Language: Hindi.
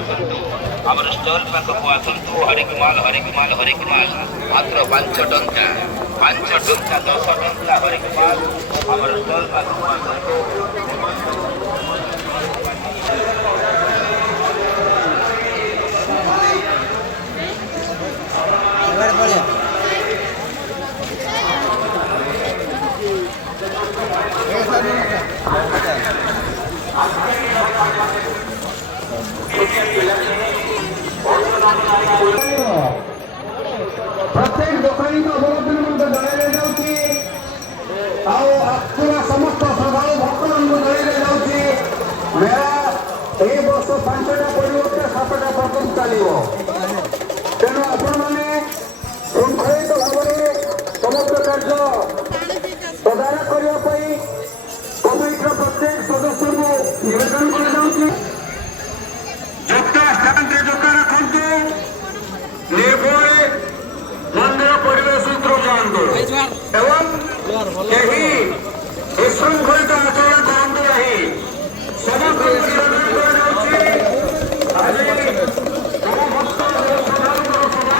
आसतु आम स्टल पाखक आसतु हरिक माल मात्र 5 टंका 10 टंका हरिक माल आम स्टल पाखक आसतु। प्रत्येक दोकानी को अवलोकन जन जाऊँगी आसुवा समस्त श्रद्धालु भक्त मान जन मेला ए वर्ष 5टा परिवर्तन 7टा प्रथम चलो तेणु आपण मैंने श्रृंखलित भाव में समस्त कार्य तदारख करने कमिटर प्रत्येक सदस्य को निवेदन कर जोका रखु निर्भय मंदिर परिवेश जातु एवं श्रृंखलित आचरण करूँ नहीं समस्त